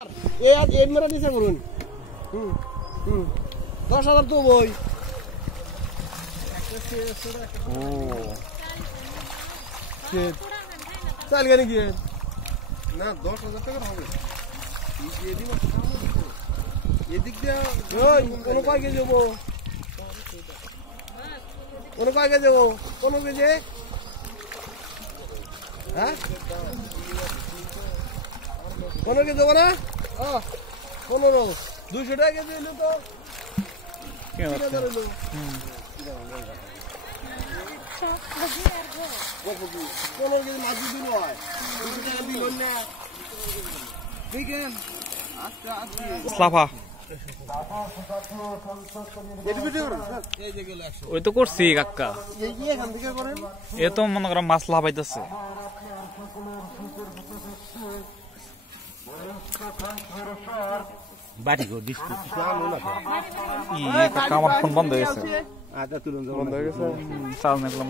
এই আজ এর মেরা দিছে করুন 10,000 তো বই ও চাল গানি কি না 10,000 টাকা হবে এদিক দিয়ে ওই কোন কয় কেজি যাবো কোন কয় কেজি যাবো কোন কেজি হ্যাঁ কোন কেজি যাবো না 15 200 টাকা কেজি এলো তো কোন কেজি মাছ দিল হয় 200 টাকা দিল না দেখেন আচ্ছা স্লাফা ওই তো করছি কাকা এ তো মনে করেন মাছ লাফাইতেছে আমার ফোন বন্ধ হয়ে গেছে আদা তুলুন বন্ধ হয়ে গেছে চাল নিলাম